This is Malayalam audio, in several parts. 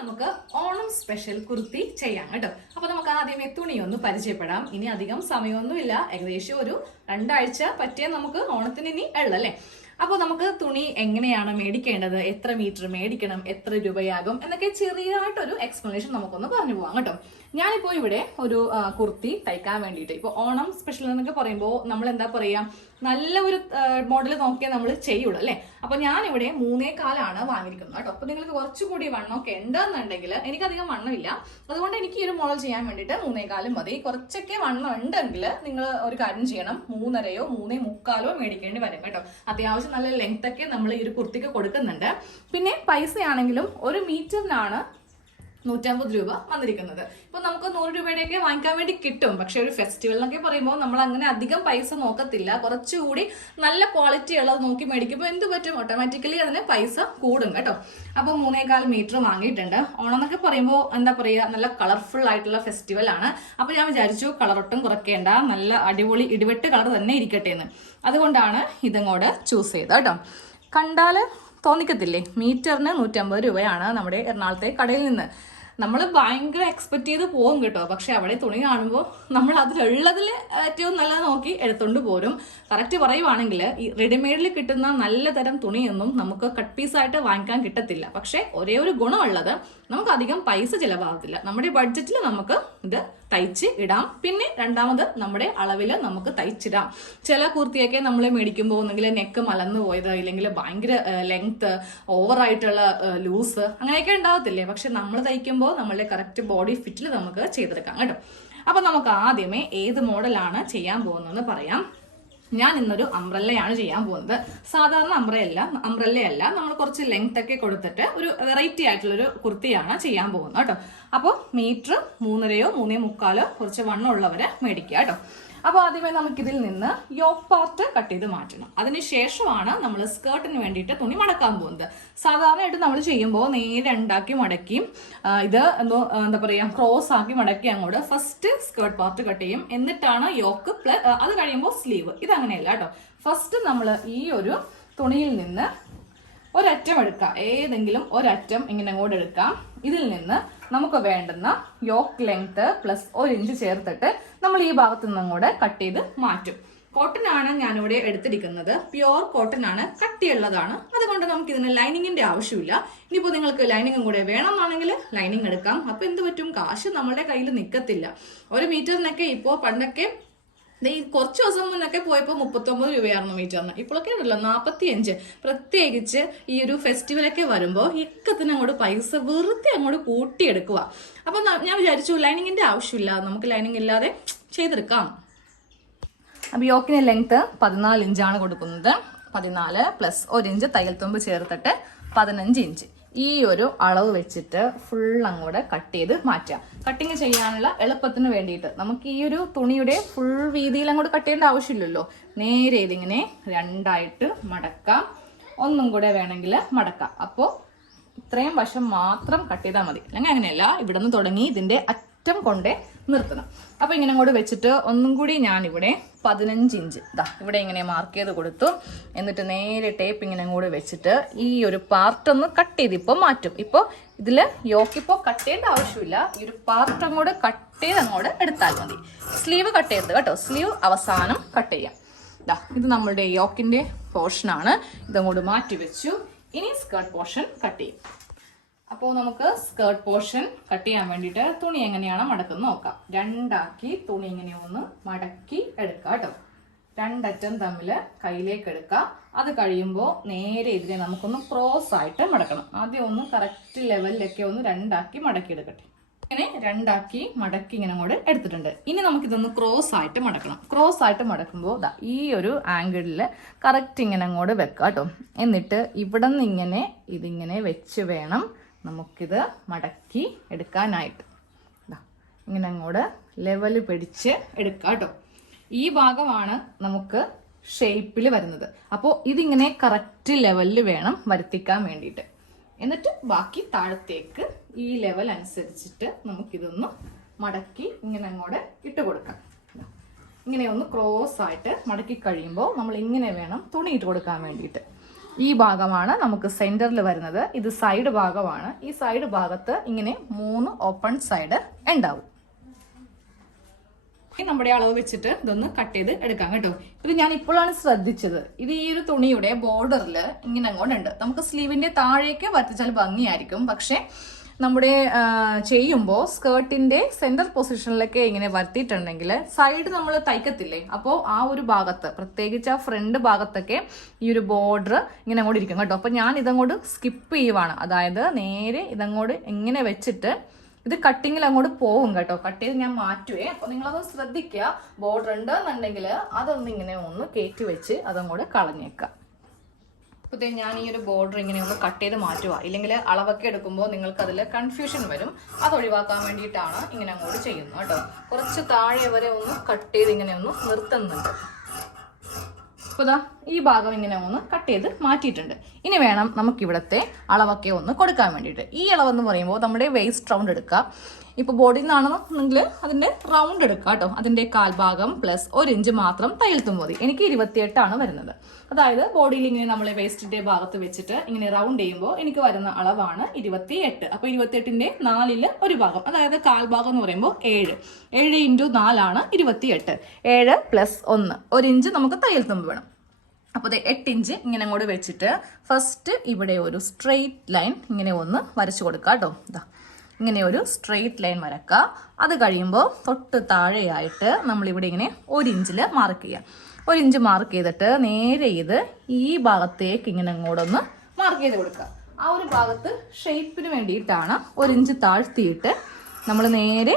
നമുക്ക് ഓണം സ്പെഷ്യൽ കുർത്തി ചെയ്യാം കേട്ടോ. അപ്പൊ നമുക്ക് ആദ്യമേ തുണി ഒന്ന് പരിചയപ്പെടാം. ഇനി അധികം സമയമൊന്നുമില്ല, ഏകദേശം ഒരു 2 ആഴ്ച പറ്റിയ നമുക്ക് ഓണത്തിന് ഇനി ഉള്ളല്ലേ. അപ്പോൾ നമുക്ക് തുണി എങ്ങനെയാണ് മേടിക്കേണ്ടത്, എത്ര മീറ്റർ മേടിക്കണം, എത്ര രൂപയാകും എന്നൊക്കെ ചെറിയതായിട്ടൊരു എക്സ്പ്ലനേഷൻ നമുക്കൊന്ന് പറഞ്ഞു പോവാം കേട്ടോ. ഞാനിപ്പോൾ ഇവിടെ ഒരു കുർത്തി തയ്ക്കാൻ വേണ്ടിയിട്ട്, ഇപ്പോൾ ഓണം സ്പെഷ്യൽ എന്നൊക്കെ പറയുമ്പോൾ നമ്മൾ എന്താ പറയുക, നല്ല ഒരു മോഡൽ നോക്കിയാൽ നമ്മൾ ചെയ്യുള്ളൂ അല്ലേ. അപ്പൊ ഞാനിവിടെ 3.25 വാങ്ങിയിരിക്കുന്നത് കേട്ടോ. അപ്പൊ നിങ്ങൾക്ക് കുറച്ചുകൂടി വണ്ണമൊക്കെ ഉണ്ടെന്നുണ്ടെങ്കിൽ, എനിക്കധികം വണ്ണമില്ല, അതുകൊണ്ട് എനിക്ക് ഈ ഒരു മോഡൽ ചെയ്യാൻ വേണ്ടിയിട്ട് 3.25 മതി. കുറച്ചൊക്കെ വണ്ണം ഉണ്ടെങ്കിൽ നിങ്ങൾ ഒരു കാര്യം ചെയ്യണം, 3.5 3.25 മേടിക്കേണ്ടി വരും കേട്ടോ. അത്യാവശ്യം നല്ല ലെങ്ത് ഒക്കെ നമ്മൾ ഈ ഒരു കുർത്തിക്ക് കൊടുക്കുന്നുണ്ട്. പിന്നെ പൈസയാണെങ്കിലും 1 മീറ്ററിനാണ് 150 രൂപ വന്നിരിക്കുന്നത്. ഇപ്പൊ നമുക്ക് 100 രൂപയുടെയൊക്കെ വാങ്ങിക്കാൻ വേണ്ടി കിട്ടും. പക്ഷെ ഒരു ഫെസ്റ്റിവൽ എന്നൊക്കെ പറയുമ്പോൾ നമ്മൾ അങ്ങനെ അധികം പൈസ നോക്കത്തില്ല, കുറച്ചുകൂടി നല്ല ക്വാളിറ്റി ഉള്ളത് നോക്കി മേടിക്കുമ്പോൾ എന്ത് പറ്റും, ഓട്ടോമാറ്റിക്കലി അതിന് പൈസ കൂടും കേട്ടോ. അപ്പൊ 3.25 മീറ്റർ വാങ്ങിയിട്ടുണ്ട്. ഓണം എന്നൊക്കെ പറയുമ്പോൾ എന്താ പറയുക, നല്ല കളർഫുൾ ആയിട്ടുള്ള ഫെസ്റ്റിവൽ ആണ്. അപ്പൊ ഞാൻ വിചാരിച്ചു കളറൊട്ടും കുറയ്ക്കേണ്ട, നല്ല അടിപൊളി ഇടിവെട്ട് കളർ തന്നെ ഇരിക്കട്ടെ എന്ന്. അതുകൊണ്ടാണ് ഇതങ്ങോട്ട് ചൂസ് ചെയ്തത് കേട്ടോ. കണ്ടാല് തോന്നിക്കത്തില്ലേ, മീറ്ററിന് 150 രൂപയാണ് നമ്മുടെ എറണാകുളത്തെ കടയിൽ നിന്ന്. നമ്മൾ ഭയങ്കര എക്സ്പെക്ട് ചെയ്ത് പോകും കേട്ടോ. പക്ഷെ അവിടെ തുണി കാണുമ്പോൾ നമ്മൾ അതിലുള്ളതിൽ ഏറ്റവും നല്ലത് നോക്കി എടുത്തോണ്ട് പോരും. കറക്റ്റ് പറയുവാണെങ്കിൽ ഈ റെഡിമെയ്ഡിൽ കിട്ടുന്ന നല്ല തരം തുണിയൊന്നും നമുക്ക് കട്ട് പീസായിട്ട് വാങ്ങിക്കാൻ കിട്ടത്തില്ല. പക്ഷെ ഒരേ ഒരു ഗുണമുള്ളത്, നമുക്ക് അധികം പൈസ ചിലവാകത്തില്ല. നമ്മുടെ ബഡ്ജറ്റിൽ നമുക്ക് ഇത് തയ്ച്ച് ഇടാം. പിന്നെ രണ്ടാമത് നമ്മുടെ അളവിൽ നമുക്ക് തയ്ച്ചിടാം. ചില കുർത്തിയൊക്കെ നമ്മൾ മേടിക്കുമ്പോൾ ഒന്നെങ്കിൽ നെക്ക് മലന്നു പോയത്, ഇല്ലെങ്കിൽ ഭയങ്കര ലെങ്ത്, ഓവറായിട്ടുള്ള ലൂസ്, അങ്ങനെയൊക്കെ ഉണ്ടാവത്തില്ലേ. പക്ഷെ നമ്മൾ തയ്ക്കുമ്പോൾ നമ്മളുടെ കറക്റ്റ് ബോഡി ഫിറ്റിൽ നമുക്ക് ചെയ്തെടുക്കാം കേട്ടോ. അപ്പൊ നമുക്ക് ആദ്യമേ ഏത് മോഡലാണ് ചെയ്യാൻ പോകുന്നതെന്ന് പറയാം. ഞാൻ ഇന്നൊരു അംബ്രല്ലയാണ് ചെയ്യാൻ പോകുന്നത്. സാധാരണ അംബ്രല്ലയല്ല, നമ്മൾ കുറച്ച് ലെങ്ത് ഒക്കെ കൊടുത്തിട്ട് ഒരു വെറൈറ്റി ആയിട്ടുള്ളൊരു കുർത്തിയാണ് ചെയ്യാൻ പോകുന്നത് കേട്ടോ. അപ്പോൾ മീറ്റർ 3.5 3.25 കുറച്ച് വണ്ണമുള്ളവരെ മേടിക്കുക കേട്ടോ. അപ്പോൾ ആദ്യമേ നമുക്കിതിൽ നിന്ന് യോക്ക് പാർട്ട് കട്ട് ചെയ്ത് മാറ്റണം. അതിനുശേഷമാണ് നമ്മൾ സ്കേർട്ടിന് വേണ്ടിയിട്ട് തുണി മടക്കാൻ പോകുന്നത്. സാധാരണയായിട്ട് നമ്മൾ ചെയ്യുമ്പോൾ നേരെ ഉണ്ടാക്കി മടക്കി ഇത് എന്താ പറയുക, ക്രോസ് ആക്കി മടക്കി അങ്ങോട്ട് ഫസ്റ്റ് സ്കേർട്ട് പാർട്ട് കട്ട് ചെയ്യും, എന്നിട്ടാണ് യോക്ക്, അത് കഴിയുമ്പോൾ സ്ലീവ്. ഇതങ്ങനെയല്ല കേട്ടോ. ഫസ്റ്റ് നമ്മൾ ഈ ഒരു തുണിയിൽ നിന്ന് ഒരറ്റം എടുക്കാം, ഏതെങ്കിലും ഒരറ്റം ഇങ്ങനെ അങ്ങോട്ട് എടുക്കാം. ഇതിൽ നിന്ന് നമുക്ക് വേണ്ടുന്ന യോക്ക് ലെങ്ത് പ്ലസ് 1 ഇഞ്ച് ചേർത്തിട്ട് നമ്മൾ ഈ ഭാഗത്തു നിന്നും കൂടെ കട്ട് ചെയ്ത് മാറ്റും. കോട്ടൺ ആണ് ഞാനിവിടെ എടുത്തിരിക്കുന്നത്, പ്യുവർ കോട്ടൺ ആണ്, കട്ടിയുള്ളതാണ്. അതുകൊണ്ട് നമുക്ക് ഇതിന് ലൈനിങ്ങിന്റെ ആവശ്യമില്ല. ഇനിയിപ്പോൾ നിങ്ങൾക്ക് ലൈനിങ്ങും കൂടെ വേണമെന്നാണെങ്കിൽ ലൈനിങ് എടുക്കാം. അപ്പൊ എന്ത് പറ്റും, കാശ് നമ്മുടെ കയ്യിൽ നിൽക്കത്തില്ല. 1 മീറ്ററിനൊക്കെ ഇപ്പോൾ പണ്ടൊക്കെ ഈ കുറച്ച് ദിവസം മുന്നൊക്കെ പോയപ്പോൾ 39 രൂപയായിരുന്നു മീറ്ററിന്. ഇപ്പോഴൊക്കെ ഉണ്ടല്ലോ 45. പ്രത്യേകിച്ച് ഈ ഒരു ഫെസ്റ്റിവലൊക്കെ വരുമ്പോൾ ഇക്കത്തിന് അങ്ങോട്ട് പൈസ വെറുതെ അങ്ങോട്ട് കൂട്ടിയെടുക്കുക. അപ്പൊ ഞാൻ വിചാരിച്ചു ലൈനിങ്ങിന്റെ ആവശ്യമില്ല, നമുക്ക് ലൈനിങ് ഇല്ലാതെ ചെയ്തെടുക്കാം. അപ്പൊ യോക്കിന് ലെങ്ത് 14 ഇഞ്ചാണ് കൊടുക്കുന്നത്. 14 പ്ലസ് 1 ഇഞ്ച് തയ്യൽ തുമ്പ് ചേർത്തിട്ട് 15 ഇഞ്ച്. ഈ ഒരു അളവ് വെച്ചിട്ട് ഫുൾ അങ്ങോട്ട് കട്ട് ചെയ്ത് മാറ്റാം. കട്ടിങ് ചെയ്യാനുള്ള എളുപ്പത്തിന് വേണ്ടിയിട്ട് നമുക്ക് ഈ ഒരു തുണിയുടെ ഫുൾ വീതിയിൽ അങ്ങോട്ട് കട്ട് ചെയ്യേണ്ട ആവശ്യമില്ലല്ലോ. നേരെ ഇതിങ്ങനെ 2ആയിട്ട് മടക്കാം. ഒന്നും കൂടെ വേണമെങ്കിൽ മടക്കാം. അപ്പോൾ ഇത്രയും വശം മാത്രം കട്ട് ചെയ്താൽ മതി. അല്ലെങ്കിൽ അങ്ങനെയല്ല, ഇവിടെ നിന്ന് തുടങ്ങി ഇതിന്റെ അറ്റം കൊണ്ടേ നിർത്തണം. അപ്പൊ ഇങ്ങനെ കൂടെ വെച്ചിട്ട് ഒന്നും കൂടി ഞാനിവിടെ 15 ഇഞ്ച് ഇവിടെ ഇങ്ങനെ മാർക്ക് ചെയ്ത് കൊടുത്തു. എന്നിട്ട് നേരെ ടേപ്പ് ഇങ്ങനെ കൂടെ വെച്ചിട്ട് ഈ ഒരു പാർട്ട് ഒന്ന് കട്ട് ചെയ്ത് ഇപ്പോൾ മാറ്റും. ഇപ്പോൾ ഇതില് യോക്കിപ്പോ കട്ട് ചെയ്യേണ്ട ആവശ്യമില്ല, ഈ ഒരു പാർട്ട് അങ്ങോട്ട് കട്ട് ചെയ്ത് അങ്ങോട്ട് എടുത്താൽ മതി. സ്ലീവ് കട്ട് ചെയ്തത് കേട്ടോ, സ്ലീവ് അവസാനം കട്ട് ചെയ്യാം. ഇത് നമ്മളുടെ യോക്കിന്റെ പോർഷനാണ്. ഇതങ്ങോട്ട് മാറ്റി വെച്ചു. ഇനി സ്കേർട്ട് പോർഷൻ കട്ട് ചെയ്യും. അപ്പോൾ നമുക്ക് സ്കേർട്ട് പോർഷൻ കട്ട് ചെയ്യാൻ വേണ്ടിയിട്ട് തുണി എങ്ങനെയാണ് മടക്കുന്നത് നോക്കാം. 2ആക്കി തുണി ഇങ്ങനെ ഒന്ന് മടക്കി എടുക്കാം കേട്ടോ. 2 അറ്റം തമ്മിൽ കയ്യിലേക്ക് എടുക്കാം. അത് കഴിയുമ്പോൾ നേരെ ഇതിനെ നമുക്കൊന്ന് ക്രോസ് ആയിട്ട് മടക്കണം. ആദ്യം ഒന്ന് കറക്റ്റ് ലെവലിലൊക്കെ ഒന്ന് 2ആക്കി മടക്കി എടുക്കട്ടെ. ഇങ്ങനെ 2ആക്കി മടക്കി ഇങ്ങനെ കൂടെ എടുത്തിട്ടുണ്ട്. ഇനി നമുക്കിതൊന്ന് ക്രോസ് ആയിട്ട് മടക്കണം. ക്രോസ് ആയിട്ട് മടക്കുമ്പോൾ ഈ ഒരു ആംഗിളിൽ കറക്റ്റ് ഇങ്ങനെ അങ്ങോട്ട് വെക്കാം കേട്ടോ. എന്നിട്ട് ഇവിടെ നിന്ന് ഇങ്ങനെ ഇതിങ്ങനെ വെച്ച് വേണം നമുക്കിത് മടക്കി എടുക്കാനായിട്ട്. ഇങ്ങനെ അങ്ങോട്ട് ലെവല് പിടിച്ച് എടുക്കാം കേട്ടോ. ഈ ഭാഗമാണ് നമുക്ക് ഷേപ്പിൽ വരുന്നത്. അപ്പോൾ ഇതിങ്ങനെ കറക്റ്റ് ലെവലിൽ വേണം വരുത്തിക്കാൻ വേണ്ടിയിട്ട്. എന്നിട്ട് ബാക്കി താഴത്തേക്ക് ഈ ലെവൽ അനുസരിച്ചിട്ട് നമുക്കിതൊന്ന് മടക്കി ഇങ്ങനെ അങ്ങോട്ട് ഇട്ട് കൊടുക്കാം. ഇങ്ങനെ ഒന്ന് ക്രോസ് ആയിട്ട് മടക്കി കഴിയുമ്പോൾ നമ്മൾ ഇങ്ങനെ വേണം തുണി ഇട്ട് കൊടുക്കാൻ വേണ്ടിയിട്ട്. ഈ ഭാഗമാണ് നമുക്ക് സെന്ററിൽ വരുന്നത്. ഇത് സൈഡ് ഭാഗമാണ്. ഈ സൈഡ് ഭാഗത്ത് ഇങ്ങനെ 3 ഓപ്പൺ സൈഡ് ഉണ്ടാവും. നമ്മുടെ അളവ് വെച്ചിട്ട് ഇതൊന്ന് കട്ട് ചെയ്ത് എടുക്കാം കേട്ടോ. ഇത് ഞാൻ ഇപ്പോഴാണ് ശ്രദ്ധിച്ചത്. ഇത് ഈ ഒരു തുണിയുടെ ബോർഡറിൽ ഇങ്ങനെ അങ്ങോട്ട് ഉണ്ട്. നമുക്ക് സ്ലീവിന്റെ താഴേക്ക് വർത്തിച്ചാൽ ഭംഗിയായിരിക്കും. പക്ഷെ നമ്മുടെ ചെയ്യുമ്പോൾ സ്കേർട്ടിന്റെ സെന്റർ പൊസിഷനിലൊക്കെ ഇങ്ങനെ വരുത്തിയിട്ടുണ്ടെങ്കിൽ സൈഡ് നമ്മൾ തയ്ക്കത്തില്ലേ, അപ്പോൾ ആ ഒരു ഭാഗത്ത് പ്രത്യേകിച്ച് ആ ഫ്രണ്ട് ഭാഗത്തൊക്കെ ഈ ഒരു ബോർഡർ ഇങ്ങനെ അങ്ങോട്ട് ഇരിക്കും കേട്ടോ. അപ്പൊ ഞാൻ ഇതങ്ങോട്ട് സ്കിപ്പ് ചെയ്യുവാണ്. അതായത് നേരെ ഇതങ്ങോട്ട് ഇങ്ങനെ വെച്ചിട്ട് ഇത് കട്ടിങ്ങിൽ അങ്ങോട്ട് പോകും കേട്ടോ. കട്ട് ചെയ്ത് ഞാൻ മാറ്റുവേ. അപ്പൊ നിങ്ങളത് ശ്രദ്ധിക്കുക. ബോർഡർ ഉണ്ടെന്നുണ്ടെങ്കിൽ അതൊന്ന് ഇങ്ങനെ ഒന്ന് കയറ്റി വെച്ച് അതങ്ങോട്ട് കളഞ്ഞേക്കാം. അപ്പോൾ ഞാൻ ഈ ഒരു ബോർഡർ ഇങ്ങനെ ഒന്ന് കട്ട് ചെയ്ത് മാറ്റുക. ഇല്ലെങ്കിൽ അളവൊക്കെ എടുക്കുമ്പോൾ നിങ്ങൾക്ക് അതിൽ കൺഫ്യൂഷൻ വരും. അത് ഒഴിവാക്കാൻ വേണ്ടിയിട്ടാണ് ഇങ്ങനെ അങ്ങോട്ട് ചെയ്യുന്നത് കേട്ടോ. കുറച്ച് താഴെ വരെ ഒന്ന് കട്ട് ചെയ്ത് ഇങ്ങനെ ഒന്ന് നിർത്തുന്നുണ്ട്. അപ്പോൾ ഇതാ ഈ ഭാഗം ഇങ്ങനെ ഒന്ന് കട്ട് ചെയ്ത് മാറ്റിയിട്ടുണ്ട്. ഇനി വേണം നമുക്കിവിടുത്തെ അളവൊക്കെ ഒന്ന് കൊടുക്കാൻ വേണ്ടിയിട്ട്. ഈ അളവെന്ന് പറയുമ്പോൾ നമ്മുടെ വേസ്റ്റ് റൗണ്ട് എടുക്കുക. ഇപ്പോൾ ബോഡിയിൽ നിന്നാണെന്നുണ്ടെങ്കിൽ അതിൻ്റെ റൗണ്ട് എടുക്കുക കേട്ടോ. അതിൻ്റെ കാൽഭാഗം പ്ലസ് 1 ഇഞ്ച് മാത്രം തയ്യൽ തുമ്പ് മതി. എനിക്ക് 28 വരുന്നത്. അതായത് ബോഡിയിൽ ഇങ്ങനെ നമ്മൾ വേസ്റ്റിന്റെ ഭാഗത്ത് വെച്ചിട്ട് ഇങ്ങനെ റൗണ്ട് ചെയ്യുമ്പോൾ എനിക്ക് വരുന്ന അളവാണ് 28. അപ്പോൾ 28ന്റെ 4ൽ 1 ഭാഗം, അതായത് കാൽഭാഗം എന്ന് പറയുമ്പോൾ 7. 7 × 4 ആണ് 28. 7 + 1 ഇഞ്ച് നമുക്ക് തയ്യൽ തുമ്പ് വേണം. അപ്പോൾ 8 ഇഞ്ച് ഇങ്ങനെ അങ്ങോട്ട് വെച്ചിട്ട് ഫസ്റ്റ് ഇവിടെ ഒരു സ്ട്രെയിറ്റ് ലൈൻ ഇങ്ങനെ ഒന്ന് വരച്ചു കൊടുക്കുക കേട്ടോ. ഇതാ ഇങ്ങനെ ഒരു സ്ട്രെയിറ്റ് ലൈൻ വരക്കുക. അത് കഴിയുമ്പോൾ തൊട്ട് താഴെയായിട്ട് നമ്മളിവിടെ ഇങ്ങനെ 1 ഇഞ്ചിൽ മാർക്ക് ചെയ്യുക. 1 ഇഞ്ച് മാർക്ക് ചെയ്തിട്ട് നേരെ ഇത് ഈ ഭാഗത്തേക്ക് ഇങ്ങനെ അങ്ങോട്ടൊന്ന് മാർക്ക് ചെയ്ത് കൊടുക്കുക. ആ ഒരു ഭാഗത്ത് ഷേപ്പിന് വേണ്ടിയിട്ടാണ് 1 ഇഞ്ച് താഴ്ത്തിയിട്ട് നമ്മൾ നേരെ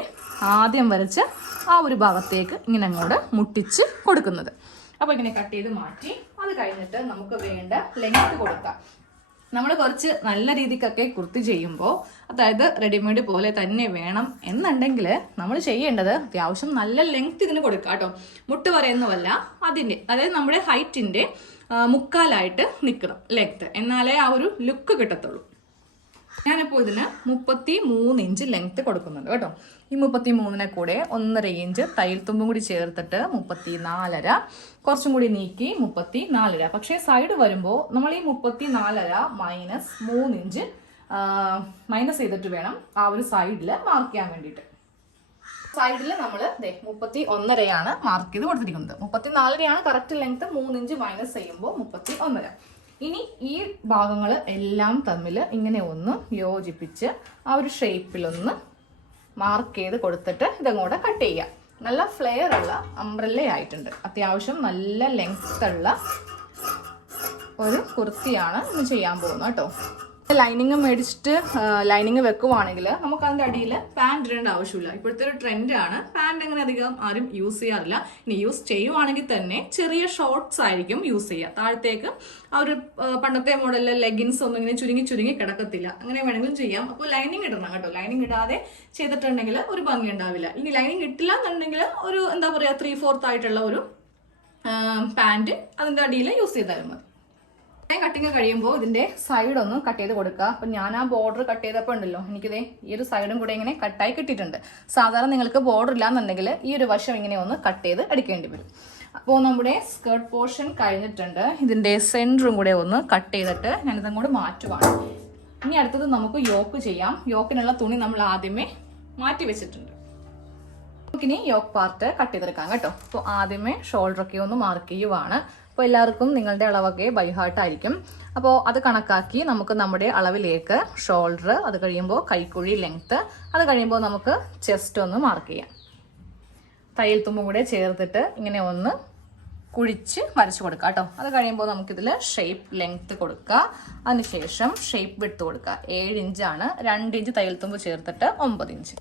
ആദ്യം വരച്ച് ആ ഒരു ഭാഗത്തേക്ക് ഇങ്ങനെ അങ്ങോട്ട് മുട്ടിച്ച് കൊടുക്കുന്നത്. അപ്പോൾ ഇങ്ങനെ കട്ട് ചെയ്ത് മാറ്റി അത് കഴിഞ്ഞിട്ട് നമുക്ക് വേണ്ട ലെങ്ത് കൊടുക്കാം. നമ്മൾ കുറച്ച് നല്ല രീതിക്കൊക്കെ കുർത്തി ചെയ്യുമ്പോൾ, അതായത് റെഡിമെയ്ഡ് പോലെ തന്നെ വേണം എന്നുണ്ടെങ്കിൽ നമ്മൾ ചെയ്യേണ്ടത് അത്യാവശ്യം നല്ല ലെങ്ത് ഇതിന് കൊടുക്കുക കേട്ടോ. മുട്ട് പറയുന്നതല്ല, അതിൻ്റെ അതായത് നമ്മുടെ ഹൈറ്റിൻ്റെ 3/4 നിൽക്കണം ലെങ്ത്. എന്നാലേ ആ ഒരു ലുക്ക് കിട്ടത്തുള്ളൂ. ഞാനിപ്പോൾ ഇതിന് 33 ഇഞ്ച് ലെങ്ത് കൊടുക്കുന്നുണ്ട് കേട്ടോ. ഈ 33നെ കൂടെ 1.5 ഇഞ്ച് തയ്യൽ തുമ്പും കൂടി ചേർത്തിട്ട് 34.5, കുറച്ചും കൂടി നീക്കി 34.5. പക്ഷേ സൈഡ് വരുമ്പോൾ നമ്മൾ ഈ 34.5 - 3 ഇഞ്ച് മൈനസ് ചെയ്തിട്ട് വേണം ആ ഒരു സൈഡിൽ മാർക്ക് ചെയ്യാൻ വേണ്ടിയിട്ട്. സൈഡിൽ നമ്മൾ 31.5 മാർക്ക് ചെയ്ത് കൊടുത്തിരിക്കുന്നത്. 34 കറക്റ്റ് ലെങ്ത്. 3 ഇഞ്ച് മൈനസ് ചെയ്യുമ്പോൾ 31. ഇനി ഈ ഭാഗങ്ങൾ എല്ലാം തമ്മിൽ ഇങ്ങനെ ഒന്ന് യോജിപ്പിച്ച് ആ ഒരു ഷേപ്പിലൊന്ന് മാർക്ക് ചെയ്ത് കൊടുത്തിട്ട് ഇതങ്ങോട്ട് കട്ട് ചെയ്യുക. നല്ല ഫ്ലെയർ ഉള്ള അംബ്രല്ല ആയിട്ടുണ്ട്. അത്യാവശ്യം നല്ല ലെങ്ത് ഉള്ള ഒരു കുർത്തിയാണ് ഇന്ന് ചെയ്യാൻ പോകുന്നത് കേട്ടോ. ലൈനിങ് മേടിച്ചിട്ട് ലൈനിങ് വെക്കുവാണെങ്കിൽ നമുക്ക് അതിൻ്റെ അടിയിൽ പാൻറ് ഇടേണ്ട ആവശ്യമില്ല. ഇപ്പോഴത്തെ ഒരു ട്രെൻഡാണ്. പാൻറ് അങ്ങനെ അധികം ആരും യൂസ് ചെയ്യാറില്ല. ഇനി യൂസ് ചെയ്യുവാണെങ്കിൽ തന്നെ ചെറിയ ഷോർട്ട്സ് ആയിരിക്കും യൂസ് ചെയ്യുക. താഴത്തേക്ക് ആ ഒരു പണ്ടത്തെ മോഡലിലെ ലെഗിൻസ് ഒന്നും ഇങ്ങനെ ചുരുങ്ങി കിടക്കത്തില്ല. അങ്ങനെ വേണമെങ്കിലും ചെയ്യാം. അപ്പോൾ ലൈനിങ് ഇടണം കേട്ടോ. ലൈനിങ് ഇടാതെ ചെയ്തിട്ടുണ്ടെങ്കിൽ ഒരു ഭംഗി ഉണ്ടാവില്ല. ഇനി ലൈനിങ് ഇട്ടില്ല എന്നുണ്ടെങ്കിൽ ഒരു എന്താ പറയുക 3/4 ആയിട്ടുള്ള ഒരു പാൻറ് അതിൻ്റെ അടിയിൽ യൂസ് ചെയ്താലും മതി. കട്ടിങ് കഴിയുമ്പോൾ ഇതിന്റെ സൈഡ് ഒന്ന് കട്ട് ചെയ്ത് കൊടുക്കുക. അപ്പം ഞാൻ ആ ബോർഡർ കട്ട് ചെയ്തപ്പോൾ ഉണ്ടല്ലോ, എനിക്കിതേ ഈ ഒരു സൈഡും കൂടെ ഇങ്ങനെ കട്ടായി കിട്ടിയിട്ടുണ്ട്. സാധാരണ നിങ്ങൾക്ക് ബോർഡർ ഇല്ലാന്നുണ്ടെങ്കിൽ ഈ ഒരു വശം ഇങ്ങനെ ഒന്ന് കട്ട് ചെയ്ത് എടുക്കേണ്ടി വരും. അപ്പോൾ നമ്മുടെ സ്കേർട്ട് പോർഷൻ കഴിഞ്ഞിട്ടുണ്ട്. ഇതിന്റെ സെൻറ്ററും കൂടെ ഒന്ന് കട്ട് ചെയ്തിട്ട് ഞാനിതങ്ങോട്ട് മാറ്റുവാണ്. ഇനി അടുത്തത് നമുക്ക് യോക്ക് ചെയ്യാം. യോക്കിനുള്ള തുണി നമ്മൾ ആദ്യമേ മാറ്റി വെച്ചിട്ടുണ്ട്. നമുക്കിനി യോക്ക് പാർട്ട് കട്ട് ചെയ്തെടുക്കാം കേട്ടോ. അപ്പോൾ ആദ്യമേ ഷോൾഡറൊക്കെ ഒന്ന് മാർക്ക് ചെയ്യുവാണ്. അപ്പോൾ എല്ലാവർക്കും നിങ്ങളുടെ അളവൊക്കെ ബൈ ഹാർട്ട് ആയിരിക്കും. അപ്പോൾ അത് കണക്കാക്കി നമുക്ക് നമ്മുടെ അളവിലേക്ക് ഷോൾഡർ, അത് കഴിയുമ്പോൾ കൈക്കുഴി ലെങ്ത്ത്, അത് കഴിയുമ്പോൾ നമുക്ക് ചെസ്റ്റ് ഒന്ന് മാർക്ക് ചെയ്യാം. തയ്യൽ തുമ്പും കൂടെ ചേർത്തിട്ട് ഇങ്ങനെ ഒന്ന് കുഴിച്ച് വരച്ചു കൊടുക്കുക കേട്ടോ. അത് കഴിയുമ്പോൾ നമുക്കിതിൽ ഷേപ്പ് ലെങ്ത്ത് കൊടുക്കുക. അതിനുശേഷം ഷേപ്പ് വിഡ്ത്ത് കൊടുക്കുക. 7 ഇഞ്ചാണ്. 2 ഇഞ്ച് തയ്യൽ തുമ്പ് ചേർത്തിട്ട് 9 ഇഞ്ച്.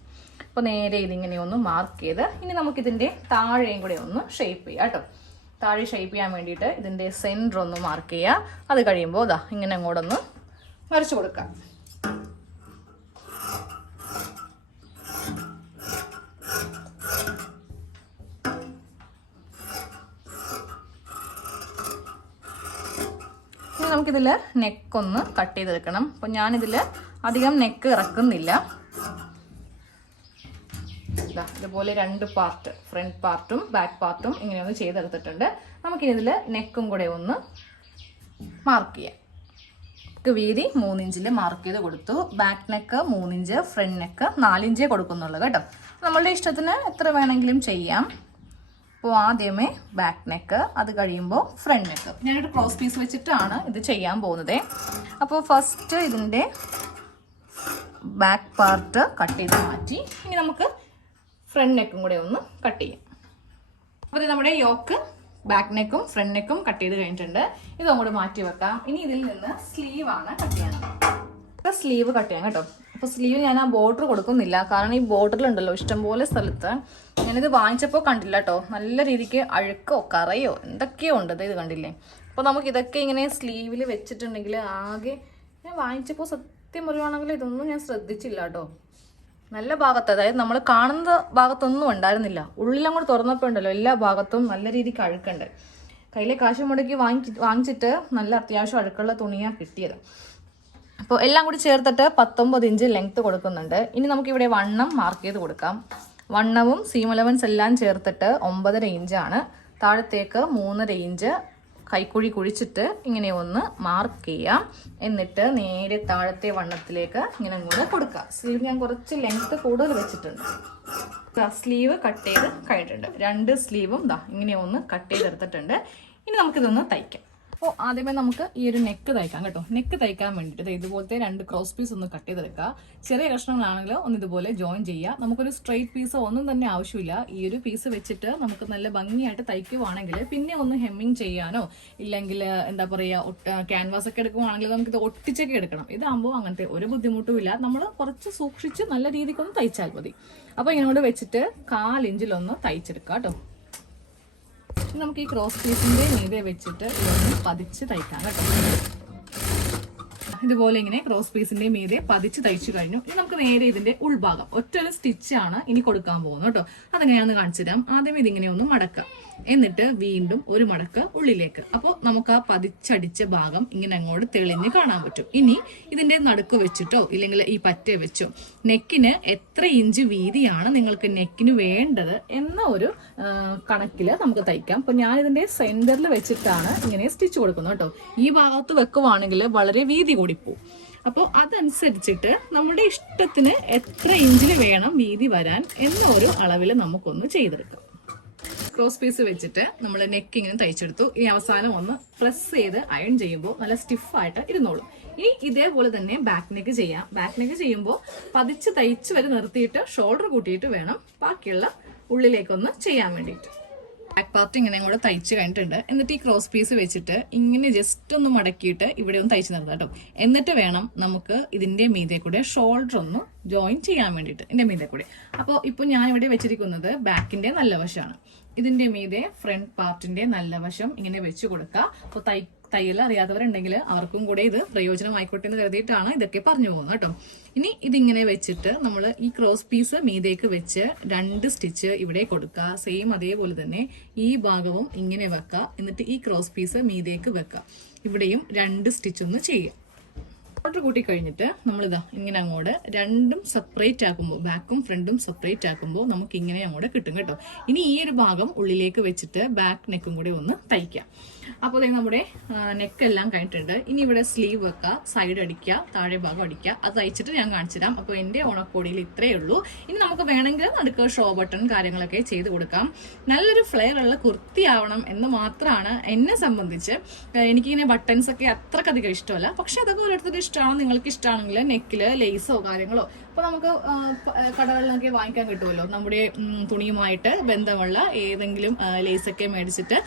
അപ്പോൾ നേരെ ഇതിങ്ങനെ ഒന്ന് മാർക്ക് ചെയ്ത് ഇനി നമുക്കിതിൻ്റെ താഴെയും കൂടെ ഒന്ന് ഷേപ്പ് ചെയ്യാം കേട്ടോ. താഴെ ഷേപ്പ് ചെയ്യാൻ വേണ്ടിയിട്ട് ഇതിൻ്റെ സെൻറ്റർ ഒന്ന് മാർക്ക് ചെയ്യുക. അത് കഴിയുമ്പോൾ ഇതാ ഇങ്ങനെ അങ്ങോട്ടൊന്ന് വരച്ചു കൊടുക്കുക. ഇനി നമുക്കിതിൽ നെക്കൊന്ന് കട്ട് ചെയ്തെടുക്കണം. അപ്പം ഞാനിതിൽ അധികം നെക്ക് ഇറക്കുന്നില്ല. ഇതുപോലെ 2 പാർട്ട്, ഫ്രണ്ട് പാർട്ടും ബാക്ക് പാർട്ടും ഇങ്ങനെ ഒന്ന് ചെയ്തെടുത്തിട്ടുണ്ട്. നമുക്കിതിൽ നെക്കും കൂടെ ഒന്ന് മാർക്ക് ചെയ്യാം. വീതി 3 ഇഞ്ചിൽ മാർക്ക് ചെയ്ത് കൊടുത്തു. Back neck 3 inch, front neck 4 ഇഞ്ചേ കൊടുക്കുന്നുള്ളൂ കേട്ടോ. നമ്മളുടെ ഇഷ്ടത്തിന് എത്ര വേണമെങ്കിലും ചെയ്യാം. അപ്പോൾ ആദ്യമേ ബാക്ക് നെക്ക്, അത് കഴിയുമ്പോൾ ഫ്രണ്ട് നെക്ക്. ഞാനൊരു ക്രോസ് പീസ് വെച്ചിട്ടാണ് ഇത് ചെയ്യാൻ പോകുന്നത്. അപ്പോൾ ഫസ്റ്റ് ഇതിൻ്റെ ബാക്ക് പാർട്ട് കട്ട് ചെയ്ത് മാറ്റി. ഇനി നമുക്ക് ഫ്രണ്ട് നെക്കും കൂടെ ഒന്ന് കട്ട് ചെയ്യാം. അപ്പോൾ നമ്മുടെ യോക്ക് ബാക്ക് നെക്കും ഫ്രണ്ട് നെക്കും കട്ട് ചെയ്ത് കഴിഞ്ഞിട്ടുണ്ട്. ഇതും കൂടെ മാറ്റി വെക്കാം. ഇനി ഇതിൽ നിന്ന് സ്ലീവാണ് കട്ട് ചെയ്യാൻ. സ്ലീവ് കട്ട് ചെയ്യാം കേട്ടോ. അപ്പോൾ സ്ലീവ് ഞാൻ ആ ബോർഡർ കൊടുക്കുന്നില്ല, കാരണം ഈ ബോർഡറിലുണ്ടല്ലോ ഇഷ്ടംപോലെ സ്ഥലത്ത്. ഞാനിത് വാങ്ങിച്ചപ്പോൾ കണ്ടില്ല കേട്ടോ, നല്ല രീതിക്ക് അഴുക്കോ കറയോ എന്തൊക്കെയോ ഉണ്ട്. ഇത് കണ്ടില്ലേ? അപ്പോൾ നമുക്ക് ഇതൊക്കെ ഇങ്ങനെ സ്ലീവിൽ വെച്ചിട്ടുണ്ടെങ്കിൽ ആകെ, ഞാൻ വാങ്ങിച്ചപ്പോൾ സത്യം പറയുവാണെങ്കിൽ ഇതൊന്നും ഞാൻ ശ്രദ്ധിച്ചില്ല കേട്ടോ. നല്ല ഭാഗത്ത്, അതായത് നമ്മൾ കാണുന്ന ഭാഗത്തൊന്നും ഉണ്ടായിരുന്നില്ല, ഉള്ളിലങ്ങോട്ട് തുറന്നപ്പോൾ ഉണ്ടല്ലോ എല്ലാ ഭാഗത്തും നല്ല രീതിക്ക് അഴുക്കുണ്ട്. കയ്യിലെ കാശ് മുടക്കി വാങ്ങിച്ചിട്ട് നല്ല അത്യാവശ്യം അഴുക്കുള്ള തുണിയാണ് കിട്ടിയത്. അപ്പോൾ എല്ലാം കൂടി ചേർത്തിട്ട് 19 ഇഞ്ച് ലെങ്ത്ത് കൊടുക്കുന്നുണ്ട്. ഇനി നമുക്കിവിടെ വണ്ണം മാർക്ക് ചെയ്ത് കൊടുക്കാം. വണ്ണവും സീം അലവൻസ് എല്ലാം ചേർത്തിട്ട് 9.5 ഇഞ്ചാണ്. താഴത്തേക്ക് 3.5 ഇഞ്ച് കൈക്കുഴി കുഴിച്ചിട്ട് ഇങ്ങനെ ഒന്ന് മാർക്ക് ചെയ്യാം. എന്നിട്ട് നേരെ താഴത്തെ വണ്ണത്തിലേക്ക് ഇങ്ങനെ അങ്ങോട്ട് കൊടുക്കാം. സ്ലീവ് ഞാൻ കുറച്ച് ലെങ്ത്ത് കൂടുതൽ വെച്ചിട്ടുണ്ട്. സ്ലീവ് കട്ട് ചെയ്ത് കഴിഞ്ഞിട്ടുണ്ട്. 2 സ്ലീവും ഇങ്ങനെ ഒന്ന് കട്ട് ചെയ്തെടുത്തിട്ടുണ്ട്. ഇനി നമുക്കിതൊന്ന് തയ്ക്കാം. അപ്പോൾ ആദ്യമേ നമുക്ക് ഈ ഒരു നെക്ക് തയ്ക്കാം കേട്ടോ. നെക്ക് തയ്ക്കാൻ വേണ്ടിയിട്ട് ഇതുപോലത്തെ 2 ക്രോസ് പീസ് ഒന്ന് കട്ട് ചെയ്തെടുക്കുക. ചെറിയ കഷ്ണങ്ങളാണെങ്കിൽ ഒന്ന് ഇതുപോലെ ജോയിൻ ചെയ്യുക. നമുക്കൊരു സ്ട്രെയിറ്റ് പീസോ ഒന്നും തന്നെ ആവശ്യമില്ല. ഈ ഒരു പീസ് വെച്ചിട്ട് നമുക്ക് നല്ല ഭംഗിയായിട്ട് തയ്ക്കുവാണെങ്കിൽ പിന്നെ ഒന്ന് ഹെമ്മിങ് ചെയ്യാനോ ഇല്ലെങ്കിൽ എന്താ പറയുക ക്യാൻവാസ് ഒക്കെ എടുക്കുവാണെങ്കിൽ നമുക്കിത് ഒട്ടിച്ചൊക്കെ എടുക്കണം. ഇതാകുമ്പോൾ അങ്ങനത്തെ ഒരു ബുദ്ധിമുട്ടും ഇല്ല. നമ്മൾ കുറച്ച് സൂക്ഷിച്ച് നല്ല രീതിക്കൊന്ന് തയ്ച്ചാൽ മതി. അപ്പോൾ ഇങ്ങോട്ട് വെച്ചിട്ട് 1/4 ഇഞ്ചിലൊന്ന് തയ്ച്ചെടുക്കാം കേട്ടോ. നമുക്ക് ഈ ക്രോസ് പീസിന്റെ മീതെ വെച്ചിട്ട് ഇതൊന്ന് പതിച്ച് തയ്ക്കാം കേട്ടോ. ഇതുപോലെ ഇങ്ങനെ ക്രോസ് പീസിന്റെ മീതെ പതിച്ച് തയ്ച്ചു കഴിഞ്ഞു. ഇനി നമുക്ക് നേരെ ഇതിന്റെ ഉൾഭാഗം ഒറ്റൊരു സ്റ്റിച്ചാണ് ഇനി കൊടുക്കാൻ പോകുന്നത് കേട്ടോ. അതെങ്ങനെയാണെന്ന് കാണിച്ചു തരാം. ആദ്യം ഇതിങ്ങനെ ഒന്ന് മടക്കാം, എന്നിട്ട് വീണ്ടും ഒരു മടക്ക് ഉള്ളിലേക്ക്. അപ്പോൾ നമുക്ക് ആ പതിച്ചടിച്ച ഭാഗം ഇങ്ങനെ അങ്ങോട്ട് തെളിഞ്ഞ് കാണാൻ പറ്റും. ഇനി ഇതിന്റെ നടുക്ക് വെച്ചിട്ടോ ഇല്ലെങ്കിൽ ഈ പറ്റേ വെച്ചോ നെക്കിന് എത്ര ഇഞ്ച് വീതിയാണ് നിങ്ങൾക്ക് നെക്കിന് വേണ്ടത് എന്ന ഒരു കണക്കില് നമുക്ക് തയ്ക്കാം. അപ്പൊ ഞാൻ ഇതിന്റെ സെന്ററിൽ വെച്ചിട്ടാണ് ഇങ്ങനെ സ്റ്റിച്ച് കൊടുക്കുന്നത് കേട്ടോ. ഈ ഭാഗത്ത് വെക്കുവാണെങ്കിൽ വളരെ വീതി കൂടിപ്പോവും. അപ്പോൾ അതനുസരിച്ചിട്ട് നമ്മുടെ ഇഷ്ടത്തിന് എത്ര ഇഞ്ചിൽ വേണം വീതി വരാൻ എന്ന ഒരു അളവിൽ നമുക്കൊന്ന് ചെയ്തെടുക്കാം. ക്രോസ് പീസ് വെച്ചിട്ട് നമ്മൾ നെക്ക് ഇങ്ങനെ തയ്ച്ചെടുത്തു. ഇനി അവസാനം ഒന്ന് പ്രസ് ചെയ്ത് അയൺ ചെയ്യുമ്പോൾ നല്ല സ്റ്റിഫായിട്ട് ഇരുന്നോളും. ഇനി ഇതേപോലെ തന്നെ ബാക്ക് നെക്ക് ചെയ്യാം. ബാക്ക് നെക്ക് ചെയ്യുമ്പോൾ പതിച്ച് തയ്ച്ച് വരെ നിർത്തിയിട്ട് ഷോൾഡർ കൂട്ടിയിട്ട് വേണം ബാക്കിയുള്ള ഉള്ളിലേക്കൊന്ന് ചെയ്യാൻ വേണ്ടിയിട്ട്. ബാക്ക് പാർട്ട് ഇങ്ങനെ കൂടെ തയ്ച്ച് കഴിഞ്ഞിട്ടുണ്ട്. എന്നിട്ട് ഈ ക്രോസ് പീസ് വെച്ചിട്ട് ഇങ്ങനെ ജസ്റ്റ് ഒന്ന് മടക്കിയിട്ട് ഇവിടെ ഒന്ന് തയ്ച്ച് നിർത്താം കേട്ടോ. എന്നിട്ട് വേണം നമുക്ക് ഇതിന്റെ മീതെ കൂടെ ഷോൾഡർ ഒന്ന് ജോയിൻ ചെയ്യാൻ വേണ്ടിയിട്ട് ഇതിന്റെ മീതെ കൂടെ. അപ്പോൾ ഇപ്പോൾ ഞാൻ ഇവിടെ വെച്ചിരിക്കുന്നത് ബാക്കിന്റെ നല്ല വശമാണ്. ഇതിന്റെ മീതെ ഫ്രണ്ട് പാർട്ടിന്റെ നല്ല വശം ഇങ്ങനെ വെച്ച് കൊടുക്കുക. അപ്പോൾ തയ്യൽ അറിയാത്തവരുണ്ടെങ്കിൽ അവർക്കും കൂടെ ഇത് പ്രയോജനമായിക്കോട്ടെ എന്ന് കരുതിയിട്ടാണ് ഇതൊക്കെ പറഞ്ഞു പോകുന്നത് കേട്ടോ. ഇനി ഇതിങ്ങനെ വെച്ചിട്ട് നമ്മൾ ഈ ക്രോസ് പീസ് മീതേക്ക് വെച്ച് 2 സ്റ്റിച്ച് ഇവിടെ കൊടുക്കുക. സെയിം അതേപോലെ തന്നെ ഈ ഭാഗവും ഇങ്ങനെ വെക്കുക. എന്നിട്ട് ഈ ക്രോസ് പീസ് മീതേക്ക് വെക്കുക. ഇവിടെയും 2 സ്റ്റിച്ച് ഒന്ന് ചെയ്യുക. ഷോൾഡർ കൂട്ടി കഴിഞ്ഞിട്ട് നമ്മളിതാ ഇങ്ങനെ അങ്ങോട്ട് രണ്ടും സെപ്പറേറ്റ് ആക്കുമ്പോൾ ബാക്കും ഫ്രണ്ടും സെപ്പറേറ്റ് ആക്കുമ്പോൾ നമുക്ക് ഇങ്ങനെ അങ്ങോട്ട് കിട്ടും കേട്ടോ. ഇനി ഈ ഒരു ഭാഗം ഉള്ളിലേക്ക് വെച്ചിട്ട് ബാക്ക് നെക്കും കൂടി ഒന്ന് തയ്ക്കാം. അപ്പോൾ നമ്മുടെ നെക്കെല്ലാം കഴിഞ്ഞിട്ടുണ്ട്. ഇനി ഇവിടെ സ്ലീവ് വെക്കുക, സൈഡ് അടിക്കുക, താഴെ ഭാഗം അടിക്കുക. അത് തയ്ച്ചിട്ട് ഞാൻ കാണിച്ചു തരാം. അപ്പോൾ എൻ്റെ ഓണക്കോടിയിൽ ഇത്രയേ ഉള്ളൂ. ഇനി നമുക്ക് വേണമെങ്കിൽ നടുക്ക് ഷോ ബട്ടൺ കാര്യങ്ങളൊക്കെ ചെയ്ത് കൊടുക്കാം. നല്ലൊരു ഫ്ലെയർ ഉള്ള കുർത്തി ആവണം എന്ന് മാത്രമാണ് എന്നെ സംബന്ധിച്ച്. എനിക്കിങ്ങനെ ബട്ടൺസ് ഒക്കെ അത്രക്കധികം ഇഷ്ടമല്ല. പക്ഷെ അതൊക്കെ ഓരോരുത്തരുടെ ഇഷ്ടമാണ്. നിങ്ങൾക്ക് ഇഷ്ടമാണെങ്കിൽ നെക്കില് ലേസോ കാര്യങ്ങളോ അപ്പോൾ നമുക്ക് കടകളിലൊക്കെ വാങ്ങിക്കാൻ കിട്ടുമല്ലോ. നമ്മുടെ തുണിയുമായിട്ട് ബന്ധമുള്ള ഏതെങ്കിലും ലേസൊക്കെ മേടിച്ചിട്ട്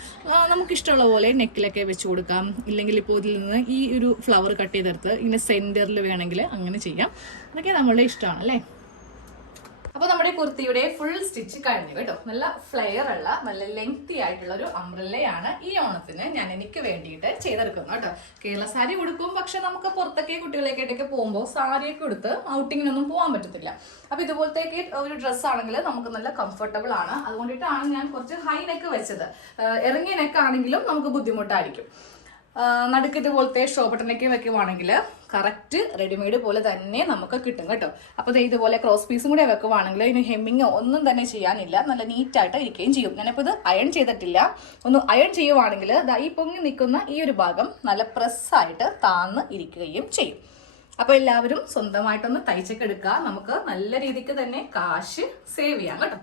നമുക്കിഷ്ടമുള്ള പോലെ നെക്കിലൊക്കെ വെച്ച് കൊടുക്കാം. ഇല്ലെങ്കിൽ ഇപ്പോൾ ഇതിൽ നിന്ന് ഈ ഒരു ഫ്ലവർ കട്ട് ചെയ്തെടുത്ത് ഇങ്ങനെ സെന്ററിൽ വേണമെങ്കിൽ അങ്ങനെ ചെയ്യാം. അതൊക്കെ നമ്മളുടെ ഇഷ്ടമാണ് അല്ലേ. അപ്പോൾ നമ്മുടെ കുർത്തിയുടെ ഫുൾ സ്റ്റിച്ച് കഴിഞ്ഞു കേട്ടോ. നല്ല ഫ്ലെയർ ഉള്ള നല്ല ലെങ്തി ആയിട്ടുള്ള ഒരു അംബ്രല്ലയാണ് ഈ ഓണത്തിന് ഞാൻ എനിക്ക് വേണ്ടിയിട്ട് ചെയ്തെടുക്കുന്നത് കേട്ടോ. കേരള സാരി കൊടുക്കും, പക്ഷെ നമുക്ക് പുറത്തൊക്കെ കുട്ടികളേക്കായിട്ടൊക്കെ പോകുമ്പോൾ സാരിയൊക്കെ കൊടുത്ത് ഔട്ടിങ്ങിനൊന്നും പോകാൻ പറ്റത്തില്ല. അപ്പോൾ ഇതുപോലത്തേക്ക് ഒരു ഡ്രസ്സ് ആണെങ്കിൽ നമുക്ക് നല്ല കംഫർട്ടബിൾ ആണ്. അതുകൊണ്ടിട്ടാണ് ഞാൻ കുറച്ച് ഹൈ നെക്ക് വെച്ചത്. ഇറങ്ങിയ നെക്ക് ആണെങ്കിലും നമുക്ക് ബുദ്ധിമുട്ടായിരിക്കും. നടുക്ക് ഇതുപോലത്തെ ഷോ ബട്ടണൊക്കെ വെക്കുവാണെങ്കിൽ കറക്റ്റ് റെഡിമെയ്ഡ് പോലെ തന്നെ നമുക്ക് കിട്ടും കേട്ടോ. അപ്പോൾ ഇതുപോലെ ക്രോസ് പീസും കൂടെ വെക്കുവാണെങ്കിൽ ഇതിന് ഹെമ്മിങ്ങോ ഒന്നും തന്നെ ചെയ്യാനില്ല, നല്ല നീറ്റായിട്ട് ഇരിക്കുകയും ചെയ്യും. ഞാനിപ്പോൾ ഇത് അയൺ ചെയ്തിട്ടില്ല. ഒന്ന് അയൺ ചെയ്യുവാണെങ്കിൽ ഈ പൊങ്ങി നിൽക്കുന്ന ഈ ഒരു ഭാഗം നല്ല പ്രസ്സായിട്ട് താന്ന് ഇരിക്കുകയും ചെയ്യും. അപ്പോൾ എല്ലാവരും സ്വന്തമായിട്ടൊന്ന് തയ്ച്ചൊക്കെ എടുക്കുക. നമുക്ക് നല്ല രീതിക്ക് തന്നെ കാശ് സേവ് ചെയ്യാം കേട്ടോ.